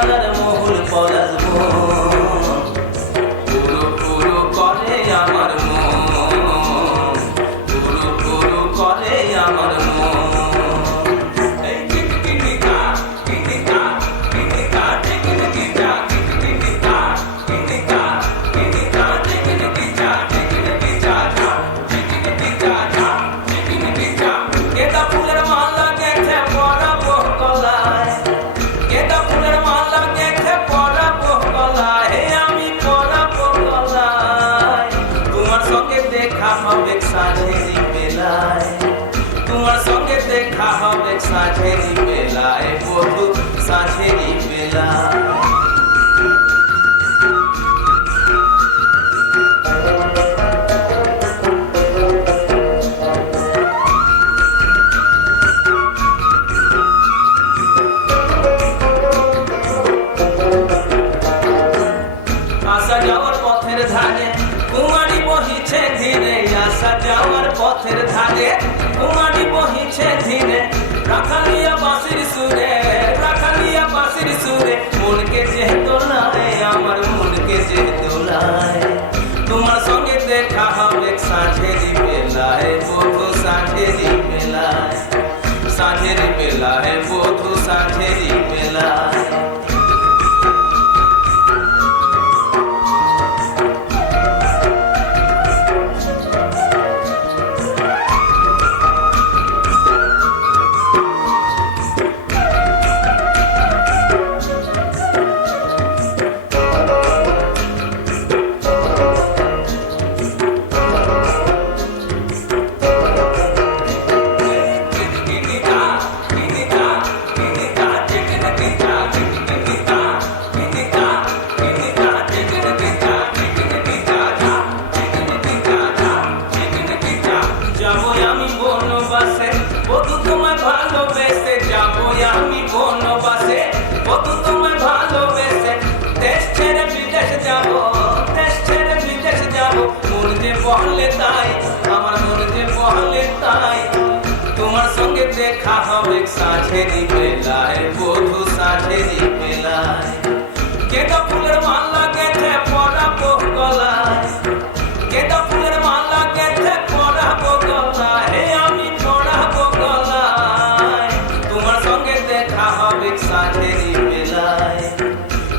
ডানার মোহর পলাশ পুরো পুরো করে আমার মন, পুরো পুরো করে আমার মন। তোমার সঙ্গে দেখা হবে সাঁঝেরি বেলায়, বধু সাঁঝেরি বেলায়। আসা যাওয়ার পথের ধারে কুমারী বহিছে ধীরে, আসা যাওয়ার পথের ধারে কুমারী বহিছে ধীরে, রাখালিয়া বাঁশির সুরে, রাখালিয়া বাঁশির সুরে, মনকে যে দোলায় আমার মনকে যে দোলায়। তোমার সঙ্গে দেখা হবে সাঁঝেরি বেলায়, বধু সাঁঝেরি বেলায়, সাঁঝেরি বেলায়, বধু সাঁঝেরি বেলায়। বধু তোমায় ভালোবেসে যাবো আমি বনবাসে, বধু তোমায় ভালোবেসে দেশ ছেড়ে বিদেশ যাবো, দেশ ছেড়ে বিদেশ যাবো। মন যে বলে তাই, আমার মন যে বলে তাই, তোমার সঙ্গে দেখা হবে সাঁঝেরি বেলায়, বধু সাঁঝেরি বেলায়। কেদা ফুলের মালা গেঁথে পরাবো গলায়, কেদা ফুলের মালা গেঁথে পরাবো গলায়, আমি পরাবো গলায়। তোমার সঙ্গে দেখা হবে সাঁঝেরি বেলায়,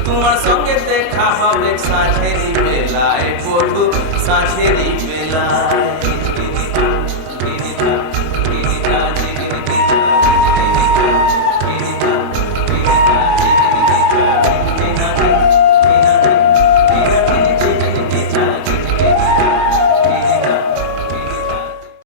তোমার সঙ্গে দেখা হবে সাঁঝেরি বেলায়, বধু সাঁঝেরি বেলায়।